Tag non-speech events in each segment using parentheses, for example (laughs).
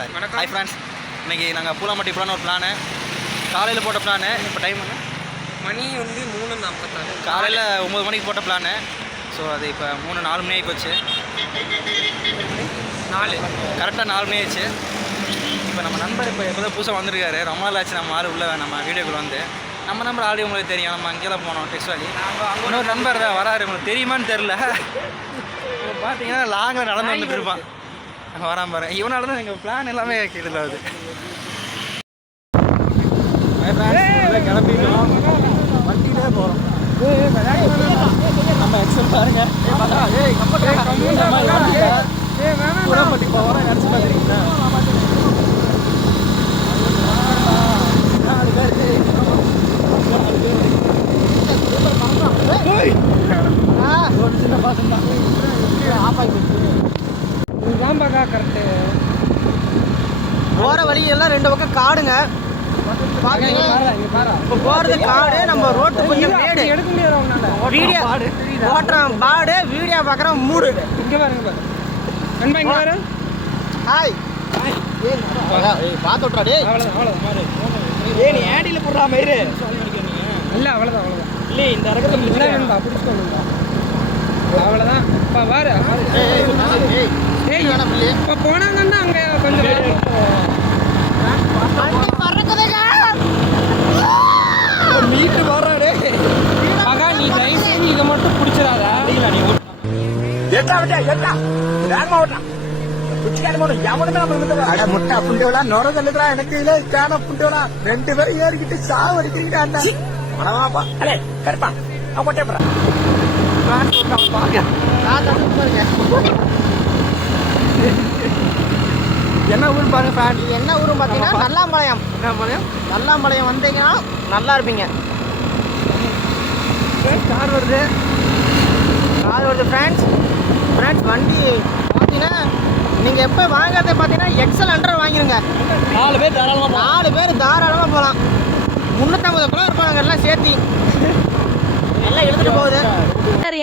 சரி. வணக்கம். Hi friends இன்னைக்கு நாங்கள் பூலாம்பட்டி போகலான்னு ஒரு பிளானு காலையில் போட்ட பிளானு இப்போ டைம் மணி வந்து மூணு நாற்பத்தாறு காலையில் ஒம்பது மணிக்கு போட்ட பிளானு ஸோ அது இப்போ மூணு நாலு மணி ஆகி போச்சு நாலு. கரெக்டாக நாலு மணி ஆயிடுச்சு. இப்போ நம்ம நண்பர் இப்போ எப்போ தான் புதுசாக வந்திருக்காரு. ரொம்ப நாள் ஆச்சு நம்ம ஆள் உள்ள நம்ம வீடியோக்குள்ள வந்து. நம்ம நம்பர் ஆல்ரெடி உங்களுக்கு தெரியும். நம்ம அங்கே தான் போனோம் டெக்ஸ்ட் வேலி இன்னொரு நம்பர் வராரு. உங்களுக்கு தெரியுமான்னு தெரில (laughs) பார்த்தீங்கன்னா லாங்கில் நடந்து வந்துட்டு இருப்பான். வரான் வரேன் இவனால தான் எங்கள் பிளான் எல்லாமே கெடுதல் ஆகுது கிளம்பிட்டோம் வண்டியிலே போகிறோம் நம்ம எக்ஸல் பாருங்க புறப்பட்டி போகிறோம் நினச்சி பார்த்துருக்கீங்களா சின்ன பாசம் தான் ஆஃப் ஆகி இதுதான் பக்கா கரெக்டு போற வழி எல்லாம் ரெண்டு பக்கம் காடுங்க. இப்போ போறது காடு நம்ம ரோட்டு கொஞ்சம் மேடு. எடுக்க முடியாது வீடியோ ஓட்டுறான் பாடு வீடியோ பார்க்குறான் மூடு. இங்க பாருங்க பாரு. நண்பா இங்க பாரு ஹாய். பார்த்து விட்றா டேய். அவ்வளோதான் அவ்வளோதான் மாறு ஏய் நீ ஏடியில் போடுறா மயிறு. இல்ல அவ்வளோதான் அவ்வளோதான் இல்லை இந்த இடத்துல நண்பா பிடிச்சிக்கோங்க அவ்வளோதான் இப்போ பிள்ளை இப்போ போனாங்கன்னா அங்கே கொஞ்சம் மீட்டு வர்றா மகா நீ தயவு இதை மட்டும் பிடிச்சிடாத அட முட்டை புண்டோலா நொர தள்ளுதுடா எனக்கு இல்ல காண புண்டோலா ரெண்டு பேரும் ஏறிக்கிட்டு சாவு அடிக்கிறீங்கடா அண்ணா அடவாப்பா அடே கருப்பா அவட்டே போறா என்ன ஊர் பாருங்க ஃபேன் என்ன ஊரும் பார்த்தீங்கன்னா நல்லாம்பாளையம். என்ன பாளையம் நல்லாம்பாளையம் வந்தீங்கன்னா நல்லா இருப்பீங்க. கார் வருது. கார் வருது ஃப்ரெண்ட்ஸ் ஃப்ரெண்ட்ஸ் வண்டி. பார்த்தீங்கன்னா நீங்கள் எப்போ வாங்குறதை பார்த்தீங்கன்னா எக்ஸல் ஹண்ட்ரட் வாங்கிருங்க. நாலு பேர் தாராளமாக நாலு பேர் தாராளமாக போகலாம் முந்நூற்றம்பது கிலோ இருப்பாங்க எல்லாம் சேர்த்தி. எல்லாம் எடுத்துகிட்டு போகுது.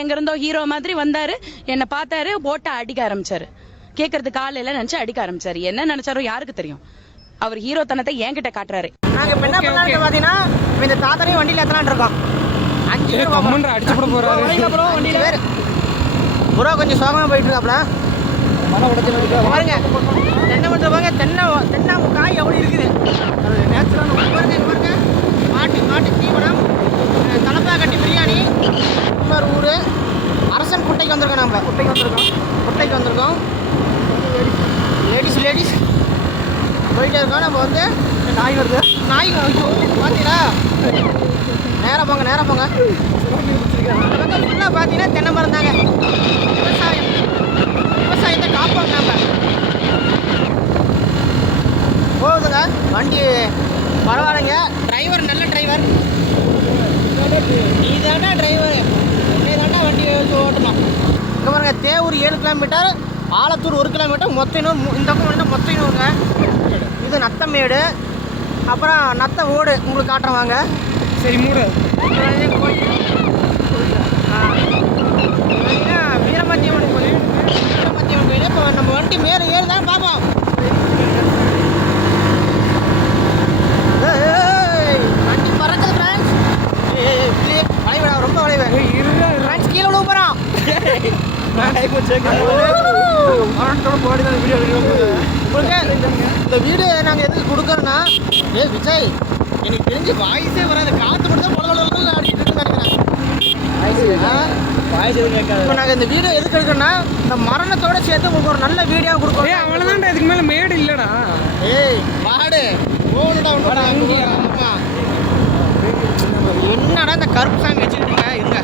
எங்க இருந்தோ ஹீரோ மாதிரி வந்தாரு. என்ன பார்த்தாரு போட்ட அடிக்க ஆரம்பிச்சாரு. கேக்குறது காலையில நினைச்சு அடிக்க ஆரம்பிச்சாரு. என்ன நினைச்சாரோ யாருக்கு தெரியும்? அவர் ஹீரோ தனத்தை என்கிட்ட காட்டுறாரு. நாங்கள் இப்போ என்ன பண்ணலான்னு பார்த்தீங்கன்னா இப்ப இந்த தாத்தாரையும் வண்டியில் எத்தலான் இருக்கோம். அஞ்சு ஏய், பேர் கம்முன்றா, அடிச்சு போட போறாரு. அஞ்சு பேர். புறா கொஞ்சம் சோகமாக போயிட்டு இருக்காப்ல பாருங்க. தென்னை பாருங்க தென்னை தென்னை காய் அப்படி இருக்குது? நேச்சுரல் பாருங்க பாருங்க. மாட்டு மாட்டு தீவனம் தலப்பா கட்டி பிரியாணி இன்னொரு ஊர். அரசன் குட்டைக்கு வந்திருக்கோம் நம்ம குட்டைக்கு வந்திருக்கோம். குட்டைக்கு வந்திருக்கோம். லேடிஸ் லேடிஸ் போயிட்டே இருக்கோம். நம்ம வந்து நாய் வருது. நாய் பார்த்தீங்களா நேரா போங்க நேரா போங்க. ஃபுல்லாக பார்த்தீங்கன்னா தென்னை மரம் தாங்க. விவசாயம். விவசாயத்தை காப்போம் நம்ம போகுதுங்க. வண்டி பரவாயில்லைங்க. டிரைவர் நல்ல டிரைவர் நீ தாண்டா டிரைவர் நீ தாண்டா வண்டி வச்சு ஓட்டணும் இங்கே பாருங்க தேவூர் ஏழு கிலோமீட்டர் ஆலத்தூர் ஒரு கிலோமீட்டர் மொத்தம் இன்னும் இந்த பக்கம் வந்து மொத்தம் இன்னுங்க இது நத்தமேடு அப்புறம் நத்த ஓடு உங்களுக்கு காட்டுறேன் வாங்க சரி மூடு வீரமத்தியம்மன் கோயில் வீரமத்தியம்மன் கோயில் இப்போ நம்ம வண்டி மேலே ஏறுதான் பார்ப்போம் ஏய், ஏய், வண்டி பறக்குது ஃப்ரெண்ட்ஸ் வளைவடா ரொம்ப வளைவு இருடா ஃப்ரெண்ட்ஸ் கீழே விழுக உங்களுக்கு இந்த வீடியோ நாங்கள் எதுக்கு கொடுக்குறோன்னா ஏ விஜய் எனக்கு தெரிஞ்சு வாய்ஸே வராது. காற்று மட்டும் தான் பொல ஆடிட்டு இருக்குன்னு நினைக்கிறேன். இப்போ நாங்கள் இந்த வீடியோ எதுக்கு எடுக்கிறோன்னா இந்த மரணத்தோட சேர்த்து உங்களுக்கு ஒரு நல்ல வீடியோ ஏய் கொடுக்குறோம் அவ்வளோதான்டா இதுக்கு மேலே மேடு இல்லடா. ஏய் மாடு ஓடுடா ஒன்று என்னடா இந்த கருப்பு சாமி வச்சுக்கிட்டீங்க இருங்க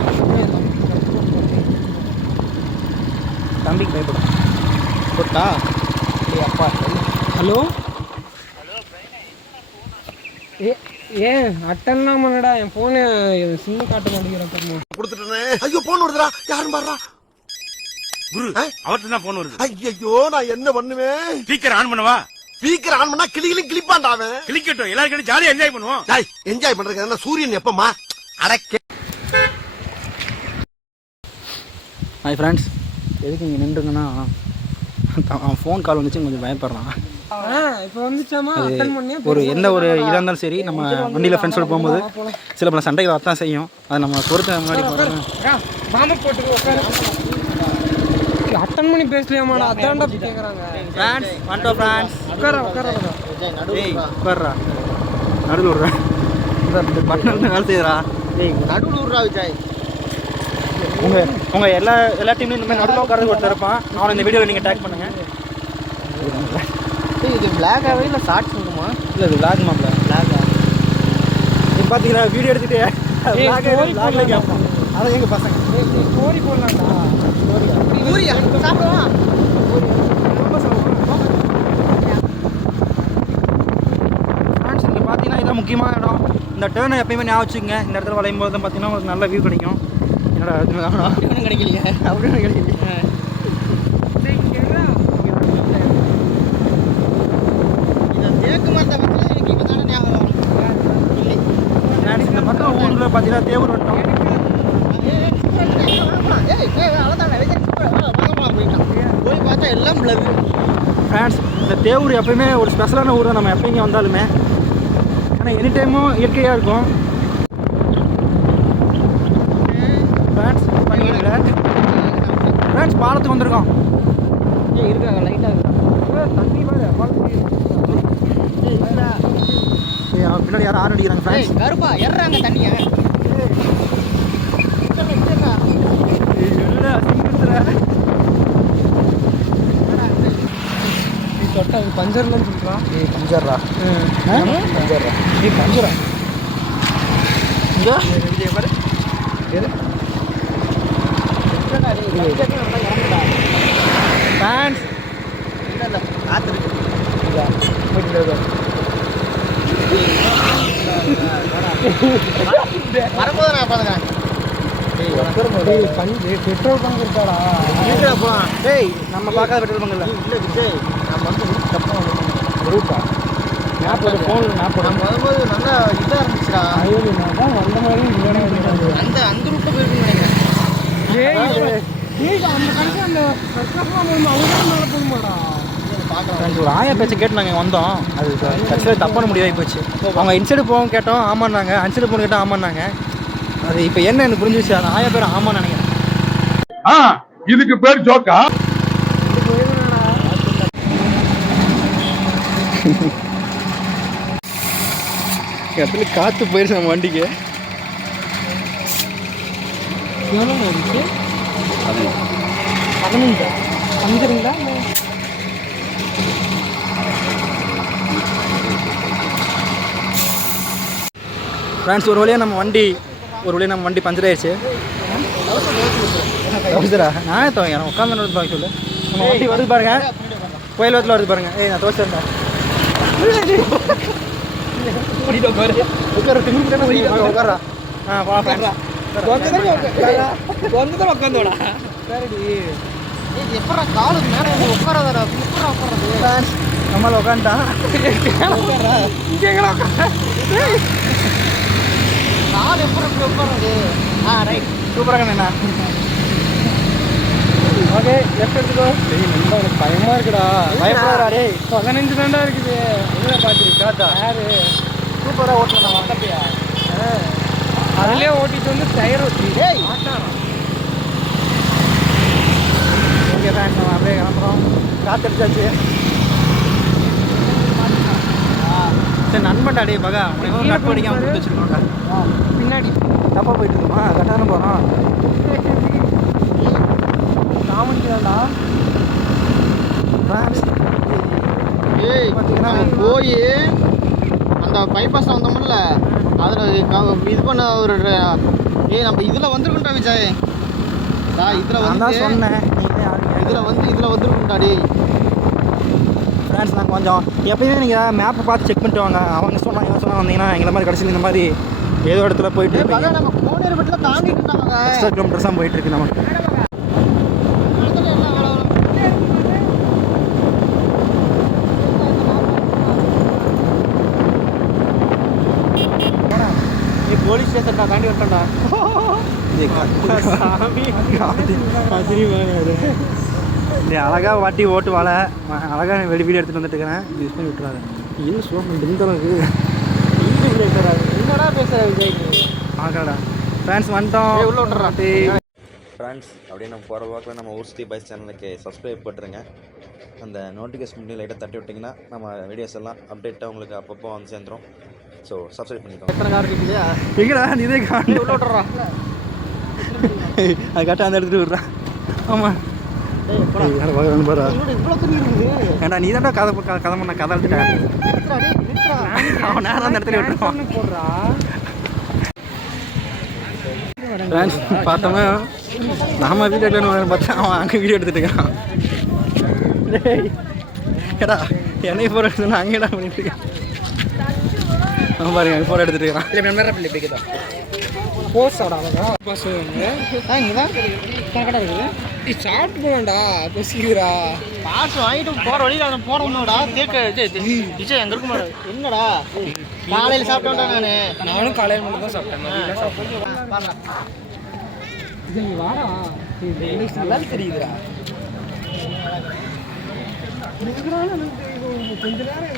தம்பிக்கு பயப்படும் போட்டா? ஏய் அப்பா ஹலோ? ஏ ஏன் அட்டன்லாம் பண்ணடா என் ஃபோனு சிம்மு காட்ட மாட்டேங்கிறப்போ கொடுத்துட்டேனே. ஐயோ போன் வருதுடா. யாரும் பாடுறா குரு அவர்கிட்ட தான் போன் வருது. ஐயோ நான் என்ன பண்ணுவேன்? ஸ்பீக்கர் ஆன் பண்ணவா? ஸ்பீக்கர் ஆன் பண்ணா கிளி கிளி கிளிப்பான்டா அவன். கிளிக்கட்டும். எல்லாரும் ஜாலியா என்ஜாய் பண்ணுவோம். டேய் என்ஜாய் பண்றதுக்கு என்ன சூரியன் எப்பமா? அடக்கே. ஹாய் ஃப்ரெண்ட்ஸ் எதுக்கு இங்கே நின்றுங்கன்னா? அவன் ஃபோன் கால் வந்துச்சு கொஞ்சம் பயப்படுறான். ஆ இப்போ வந்துச்சாமா? அட்டன் பண்ணி ஒரு எந்த ஒரு இதாக இருந்தாலும் சரி நம்ம வண்டியில் ஃப்ரெண்ட்ஸோட போகும்போது சில பல சண்டைகள் வரத்தான் செய்யும். அதை நம்ம பொறுத்த முன்னாடி உட்காரு. அட்டன் பண்ணி பேசலையாமாடா அதான்டா கேட்குறாங்க ஃப்ரான்ஸ் வந்துட்டோம் ஃப்ரான்ஸ் உட்கார உட்கார ஏய் உட்கார்றா நடுவில் விட்றேன் பட்டன் வேலை செய்யுறா டேய் நடுவில் விட்றா விஜய். உங்கள் உங்கள் எல்லா எல்லா டீம்லையும் இந்த மாதிரி நடுவில் உட்காந்து ஒருத்தர் இருப்பான். அவனை இந்த வீடியோவில் நீங்கள் டேக் பண்ணுங்கள் இது பிளாக்காகவே இல்லை ஷார்ட்ஸ் இருக்குமா? இல்லை இது விளாக் மாப்பிள்ள பிளாக்கா இப்போ பார்த்தீங்களா வீடியோ எடுத்துகிட்டு ஏய், story விளாகில் கேட்போம் அதை எங்கள் பசங்க? ஸ்டோரி போடலாம்டா. பூரியா சாப்பிடுவான் பார்த்தீங்கன்னா இதான் முக்கியமான இடம். இந்த டேர்னை எப்பயுமே ஞாபகம் வச்சுக்கங்க. இந்த இடத்துல வளையும் போது தான் பார்த்தீங்கன்னா ஒரு நல்ல வியூ கிடைக்கும். என்னடா ஒன்றும் கிடைக்கலையே. அப்படின்னு கிடைக்கலையே. பார்த்தீங்கன்னா தேவர் வட்டம். போய் பார்த்தா எல்லாம் blur. ஃப்ரான்ஸ் இந்த தேவூர் எப்பயுமே ஒரு ஸ்பெஷலான ஊர் தான் நம்ம எப்போ இங்கே வந்தாலுமே. ஏன்னா எனி டைமும் இயற்கையாக இருக்கும் ஃப்ரான்ஸ் பண்ணிக்கிறேன் ஃப்ரான்ஸ் பாலத்துக்கு வந்திருக்கோம் ஏய், இருக்காங்க, இருக்கா? தண்ணி மாதிரி ஏய், இல்லடா. ஏய், அவன் பின்னாடி யாரும் ஆறு அடிக்கிறாங்க ஃப்ரான்ஸ் கருப்பா எர்றாங்க தண்ணிய. பஞ்சர்லன்னு சொல்கிறான் ஏய் பஞ்சர்ரா? பஞ்சர்ரா? ஏய் பஞ்சரா. இங்கே? விஜய் பாரு. எது? ஃப்ரான்ஸ் வரும்போது நான் பார்த்துக்கிறேன் பெட்ரோல் பங்க் இருக்காடா போலாம் டேய் நம்ம பார்க்காத பெட்ரோல் பங்க் இல்லை இல்லை நம்ம வந்து தப்பாக ரூட்டா மேப் நம்ம வரும்போது நல்லா இதாக இருந்துச்சுடா ஐயோ நான் தான் வந்த மாதிரி அந்த அந்த ரூட்டில் போயிருக்கேன் நினைக்கிறேன் ஏய் ஒரு ஆயா பேச்சை கேட்டு நாங்கள் வந்தோம். அது கடைசியில் தப்பான முடிவாகி போச்சு. அவங்க இன்சைடு போவோம் கேட்டோம் ஆமான்னாங்க. அன்சைடு போகணும் கேட்டோம் ஆமான்னாங்க. அது இப்போ என்ன எனக்கு புரிஞ்சிச்சு அந்த ஆயா பேர் ஆமான்னு நினைக்கிறேன். இதுக்கு பேர் ஜோக்கா? இடத்துல காற்று போயிருச்சு நம்ம வண்டிக்கு. எவ்வளோ இருந்துச்சு பதினஞ்சா வந்துருங்களா ஃப்ரெண்ட்ஸ் ஒரு வழியாக நம்ம வண்டி ஒரு வழியாக நம்ம வண்டி பஞ்சர் ஆயிடுச்சு. தோசரா நானே துவைங்க நான் உட்காந்து துவைக்க சொல்லு. நம்ம வண்டி வருது பாருங்க. கோயில் வத்தில் வருது பாருங்க. ஏய் நான் தோசை உட்கார. திமுக உட்காரா. ஆ கொஞ்சம் ஃப்ரெண்ட்ஸ் இது எப்படா காலு மேலே வந்து உட்காராதடா எப்படா உட்காரது நம்மள உட்காந்துட்டான் கால் எப்படி இப்படி உட்காராது ஆ ரைட் சூப்பராக என்ன ஓகே லெஃப்ட் எடுத்துக்கோ சரி நல்லா எனக்கு பயமா இருக்குடா பயப்படாதா டேய் பதினஞ்சு தாண்டா இருக்குது என்ன பார்த்துருக்கா யாரு சூப்பராக ஓட்டலாம் வந்தப்பையா அதுலயே ஓட்டிட்டு வந்து டயர் ஓட்டி ஏய்! ஓகே நம்ம அப்படியே கிளம்புறோம். காத்தடிச்சாச்சு. சரி நண்பன்டா டே பகா உனக்கு கட் படிக்காம கொடுத்து வச்சிருக்கோம்டா. பின்னாடி. தப்பாக போயிட்டு இருக்குமா? போகிறோம் தான்டா ஃப்ரெண்ட்ஸ் ஏய் பாத்தீங்கன்னா, நம்ம போய் அந்த பைபாஸ் வந்தோம்ல அதில் இது பண்ண ஒரு ஏய் நம்ம இதில் வந்திருக்கோம்டா விஜய். டா இதில் வந்து சொன்னேன். இதில் வந்து இதில் வந்திருக்கோம்டா டேய். ஃப்ரெண்ட்ஸ் நாங்கள் கொஞ்சம் எப்பயுமே நீங்கள் மேப்பை பார்த்து செக் பண்ணிட்டு வாங்க. அவங்க சொன்னாங்க இவன் சொன்னா வந்தீங்கன்னா எங்களை மாதிரி கடைசியில் இந்த மாதிரி ஏதோ இடத்துல போயிட்டு நம்ம கோனேரி பட்டில் தாண்டிட்டு இருந்தாங்க எக்ஸ்ட்ரா கிலோமீட்டர்ஸ் தான் போயிட்டு இருக்கு நமக்கு நீ போலீஸ் ஸ்டேஷன்டா தாண்டி வரட்டா சாமி. இந்த அழகாக வாட்டி ஓட்டு வாழை. அழகாக வெளி வீடியோ எடுத்துகிட்டு வந்துட்டு இருக்கிறேன் யூஸ் பண்ணி விட்டுறாரு இது சோப்பு இந்த அளவுக்கு என்னடா விஜய் ஆகாடா. ஃபேன்ஸ் வந்துட்டோம் உள்ள விட்டுறா. ஃப்ரெண்ட்ஸ் அப்படியே நம்ம போகிற வாக்கில் நம்ம ஊர் சிட்டி பைஸ் சேனலுக்கு சப்ஸ்கிரைப் பண்ணிருங்க அந்த நோட்டிஃபிகேஷன் லைட்டாக தட்டி விட்டிங்கன்னா நம்ம வீடியோஸ் எல்லாம் அப்டேட்டாக உங்களுக்கு அப்பப்போ வந்து சேர்ந்துரும். ஸோ சப்ஸ்கிரைப் பண்ணிக்கோங்க எத்தனை கார் இருக்குது? எங்கடா? நீ இதே காணி உள்ள விட்டுறா. அது கரெக்டாக அந்த எடுத்துகிட்டு விட்றா. ஆமாம் ஏன்டா நீ தான்டா கதை கதை பண்ண கதை எடுத்துட்டேன் அவன் நேரம் அந்த இடத்துல விட்டுருவான். பார்த்தோமே நாம வீடியோ பார்த்தா அவன் அங்கே வீடியோ எடுத்துட்டு இருக்கான். டேய், ஏடா என்னை ஃபோட்டோ எடுத்து அங்கே என்ன பண்ணிட்டு இருக்கேன். பாருங்க ஃபோட்டோ எடுத்துட்டு இருக்கான் இல்லை நேரம் பிள்ளை பிடிக்கதா? போஸ் ஆடாதா பஸ் ஆ இங்கே. தான் கடை இருக்குது நீ சாப்பிட்டு போகலாம்டா பசிக்குதுடா பாஸ் வாங்கிட்டு போற வழியில அவன் போடணும்டா. தேக்க விஜய் விஜய் அங்க இருக்க மாட்டேன் என்னடா? காலையில சாப்பிட்டோம்டா நானு. நானும் காலையில் மட்டும் தான் சாப்பிட்டேன் வாடா. நல்லா தெரியுதுடா. கொஞ்ச நேரம்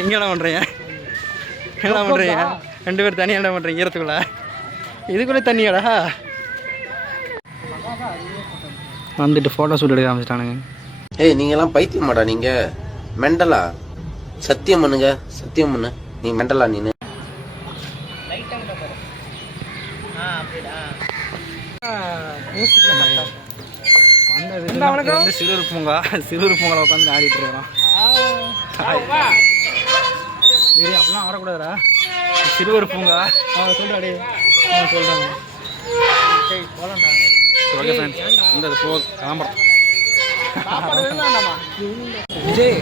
இங்கே என்ன பண்ணுறீங்க என்ன பண்ணுறீங்க ரெண்டு பேர் தனியாக என்ன பண்ணுறீங்க ஈரத்துக்குள்ள. இதுக்குள்ளே தண்ணியாடா? வந்துட்டு ஃபோட்டோ ஷூட் எடுக்க ஆரம்பிச்சிட்டானுங்க. ஏய் நீங்க எல்லாம் பைத்தியமாடா நீங்க. மெண்டலா? சத்தியம் பண்ணுங்க சத்தியம் பண்ணு. நீ மெண்டலா நீனு. சிறுவர் பூங்கா சிறுவர் பூங்காவில் உட்காந்து ஆடிட்டு இருக்கிறோம் சரி அப்படிலாம் ஆடக்கூடாதுடா. சிறுவர் பூங்கா. அவன் சொல்கிறாடி அவன் சொல்கிறாங்க ஓகே ஃப்ரெண்ட்ஸ் இந்த போ கிளம்புறோம். விஜய்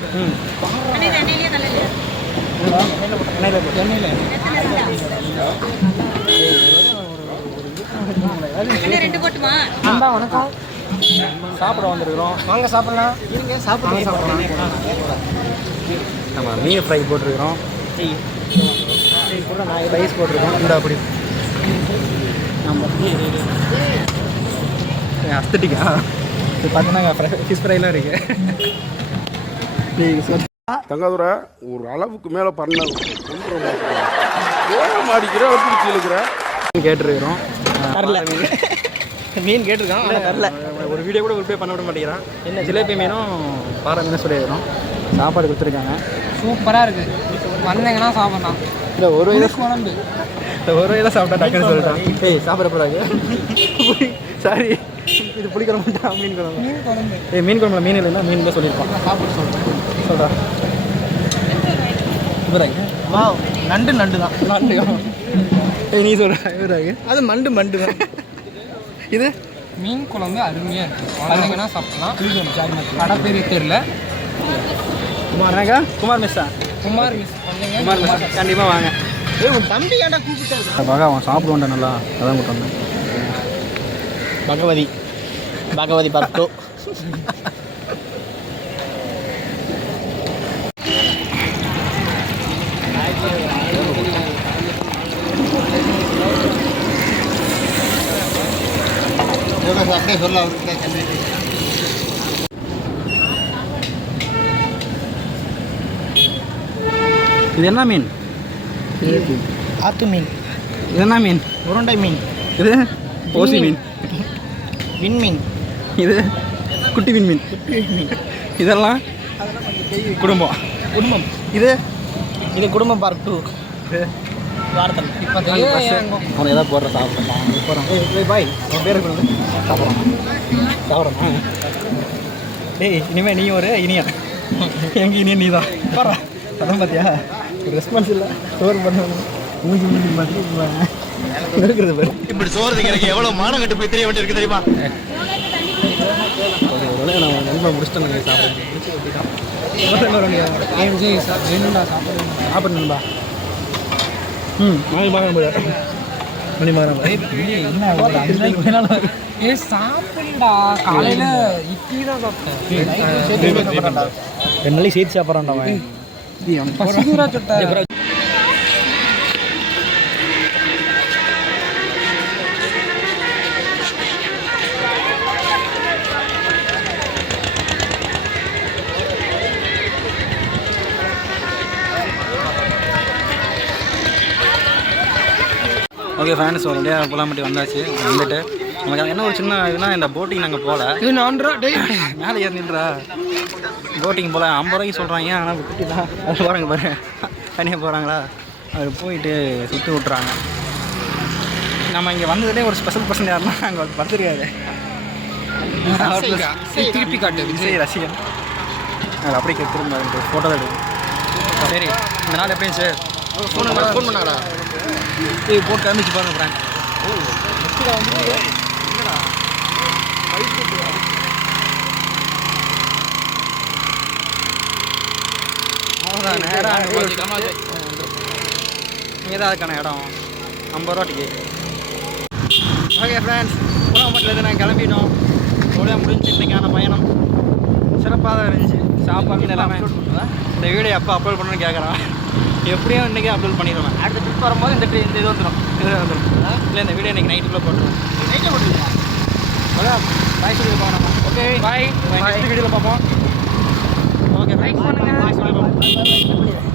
வணக்கம். சாப்பிட வந்திருக்கிறோம். வாங்க சாப்பிடலாம். இருங்க சாப்பிட்டு சாப்பிடலாம். நம்ம மீன் ஃப்ரை போட்டிருக்கிறோம். ரைஸ் போட்டிருக்கோம். இந்த அப்படி. நம்ம அஸ்தட்டிக்கா? இது பார்த்தீங்கன்னா ஃபிஷ் ஃப்ரைலாம் இருக்கு நீங்கள் சொல் தங்காதுரை ஒரு அளவுக்கு மேலே பண்ண ஓரம் அடிக்கிற எப்படி கீழுக்கிற. கேட்டிருக்கிறோம். தரல மீன். கேட்டிருக்கான் ஆனா தரல ஒரு வீடியோ கூட உருப்பே பண்ண விட மாட்டேங்கிறான். என்ன ஜிலேபி மீனும் பாறை மீனும் சொல்லியிருக்கிறோம். சாப்பாடு கொடுத்துருக்காங்க. சூப்பராக இருக்கு. வந்தீங்கன்னா சாப்பிடலாம். இல்லை ஒரு வயது குழம்பு. இந்த ஒரு வயதாக சாப்பிட்டா டக்குன்னு சொல்லிட்டான். ஏய் சாப்பிடக்கூடாது சாரி. இது புளிக்குழம்பு மீன் குழம்பு. மீன் குழம்பு. ஏய் மீன் குழம்புல மீன் இல்லைன்னா மீன் தான் சொல்லியிருப்பான். சாப்பிட சொல்கிறேன் சொல்கிறா இவராங்க வாவ் நண்டு நண்டு தான். நண்டு ஏய் நீ சொல்கிறா இவராங்க அது மண்டு மண்டு தான். இது? மீன் குழம்பு அருமையாக இருக்கு. வந்தீங்கன்னா சாப்பிடலாம். கடை பேர் தெரியல. குமார்னாக்கா குமார் மிஸ்ஸா? குமார் மிஸ். குமார் மிஸ் கண்டிப்பாக வாங்க. ஏய் உன் தம்பி ஏன்டா கூப்பிட்டாரு? பார்க்க அவன் சாப்பிடுவான்டா நல்லா அதான் கூட்டு வந்தேன். பகவதி. பகவதி பத்து சொல்ல இது என்ன மீன்? ஆத்து மீன். இது என்ன மீன்? உருண்டை மீன். இது ஓசி மீன். விண்மீன் இது குட்டி மீன். மீன். இதெல்லாம் குடும்பம். குடும்பம். இது? இது குடும்பம் பார்ட் டூ இது வாரத்தில் இப்போ அவனை ஏதாவது போடுற சாப்பிட்றான் போகிறான் பாய். அவன் பேரை சாப்பிட்றான். சாப்பிட்றான்? டேய் இனிமே நீ ஒரு இனியா எங்க இனியன் நீ தான் போடுறா. அதான் பார்த்தியா ரெஸ்பான்ஸ் இல்லை. ஸ்டோர் பண்ண மூஞ்சி மூஞ்சி மாற்றி இருக்கிறது பாரு. இப்படி சோறு எனக்கு எவ்வளவு மானம் கட்டு போய் தெரிய வேண்டியிருக்கு தெரியுமா? நான் நண்பன் முடிச்சுட்டு நாங்கள் சாப்பிட்றேன் சாப்பிடு. நண்பா. ம் மணி மகன் மணி மகன் ஏ சாப்பிடுடா. காலையில இட்லி தான் சாப்பிட்டேன் ரெண்டு நாளைக்கு சேர்த்து சாப்பிட்றான்டா அவன். ஓகே ஃபேன்ஸ் ஒரு வழியாக வந்தாச்சு. வந்துட்டு நமக்கு என்ன ஒரு சின்ன இதுனா இந்த போட்டிங் நாங்கள் போகல மேலே ஏறின்றா போட்டிங் போகல ஐம்பது ரூபாய்க்கு சொல்கிறாங்க ஆனால் விட்டுட்டு தான். அது போகிறாங்க பாரு தனியாக போகிறாங்களா அது போயிட்டு சுற்றி விட்றாங்க நம்ம இங்கே வந்ததுலேயே ஒரு ஸ்பெஷல் பர்சன் யாருன்னா அங்கே ஒரு படுத்துருக்காரு. திருப்பி காட்டு. விஜய் ரசிகன். அது அப்படியே திரும்ப ஃபோட்டோ எடுக்கும் சரி இந்த நாள் எப்படி சார் ஃபோன் ஃபோன் பண்ணாடா ஏய் போட்டு காமிச்சு பாருங்க ஃப்ரெண்ட் அவ்வளோதான் நேராக இங்கே தான் அதுக்கான இடம். ஐம்பது ரூபா டிக்கெட் ஓகே ஃப்ரெண்ட்ஸ் புலம்பட்டிலேருந்து நாங்கள் கிளம்பிட்டோம். ஒழுங்காக முடிஞ்சு இன்றைக்கான பயணம். சிறப்பாக தான் இருந்துச்சு. சாப்பாடு எல்லாமே. இந்த வீடியோ எப்போ அப்லோட் பண்ணணும்னு கேட்குறான் எப்படியும் இன்றைக்கி அப்லோட் பண்ணிடுவேன் அடுத்த ட்ரிப் வரும்போது இந்த tri- இந்த இது வந்துடும் இது வந்துடும் இல்லை இந்த வீடியோ இன்றைக்கி நைட்டுக்குள்ளே போட்டுருவேன் நைட்டே போட்டுருவேன் பாய் சொல்லி போகணும் ஓகே பாய் நெக்ஸ்ட் வீடியோவில் பார்ப்போம். ஓகே லைக் பண்ணுங்கள்